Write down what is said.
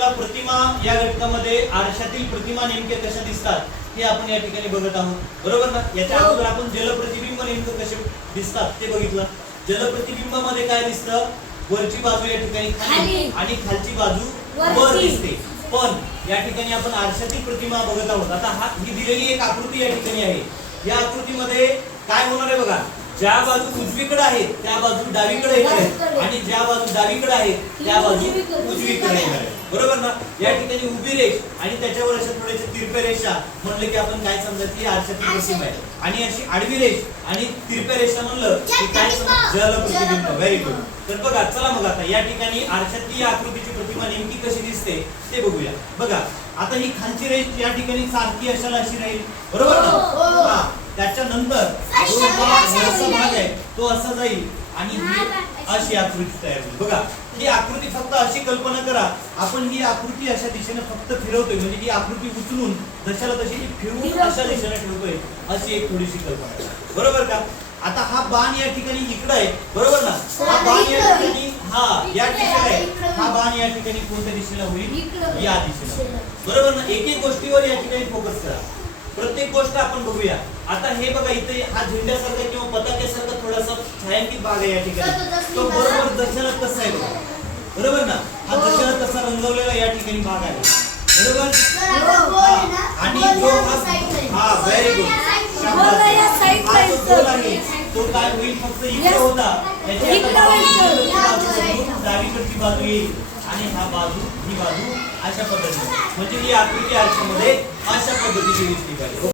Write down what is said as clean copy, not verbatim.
आपल्याला प्रतिमा या घटकामध्ये आरशातील प्रतिमा नेमके कशा दिसतात हे आपण या ठिकाणी बघत आहोत, बरोबर ना. याच्या अगोदर आपण जलप्रतिबिंब नेमकं कसे दिसतात ते बघितलं. जलप्रतिबिंबामध्ये काय दिसतं, वरची बाजू या ठिकाणी खाली आणि खालची बाजू वर दिसते. पण या ठिकाणी आपण आरशातील प्रतिमा बघत आहोत. आता ही दिलेली एक आकृती या ठिकाणी आहे. या आकृतीमध्ये काय होणार आहे बघा, ज्या बाजू उजवीकडे आहे त्या बाजू डावीकडे येणार आहे आणि ज्या बाजू डावीकडे आहे त्या बाजू उजवीकडे येणार आहे, बरोबर ना. या ठिकाणी उभी रेष आणि त्याच्यावर अशा थोड्याशा तिरप्या रेषा म्हणलं की आपण काय समजायचं, ही आरशातील प्रतिमा आहे. आणि अशी आडवी रेष आणि तिरप्या रेषा म्हणलं की काय समजायचं, जलप्रतिबिंब. Very good. तर बघा, चला मग आता या ठिकाणी आरशातली आकृतीची प्रतिमा नेमकी कशी दिसते ते बघूया. बघा, आता ही खालची रेष या ठिकाणी सारखी अशाला अशी राहील, बरोबर ना. त्याच्यानंतर जो भाग आहे तो असा जाईल आणि ही अशी आकृती तयार होईल. बघा, ही आकृती फक्त अशी कल्पना करा, आपण ही आकृती अशा दिशेने फक्त फिरवतोय, म्हणजे ही आकृती उचलून जशाला तशी फिरवून अशा दिशेने ठेवतोय, अशी एक थोडीशी कल्पना करा, बरोबर का. आता हा बाण या ठिकाणी इकडे आहे, बरोबर ना. हा बाण या ठिकाणी या दिशेला आहे. हा बाण या ठिकाणी कोणत्या दिशेला होईल, या दिशेला, बरोबर ना. एक एक गोष्टीवर या ठिकाणी फोकस करा, प्रत्येक गोष्ट आपण बघूया. आता हे बघा, इथे हा झेंड्यासारखा किंवा पताक्यासारखा थोडासा छायांकित भाग आहे या ठिकाणी, तो बरोबर जशाला तसा आहे, बरोबर ना. हा जशाला तसा रंगवलेला या ठिकाणी भाग आहे, बरोबर. आणि जो हा व्हेरी गुड, हा जो गोल आहे तो काय होईल, फक्त इकडे होता याची डावीकडची बाजू येईल आणि हा बाजू ही बाजू अशा पद्धतीने, म्हणजे ही आकृती आरशामध्ये अशा पद्धतीने दिसली पाहिजे.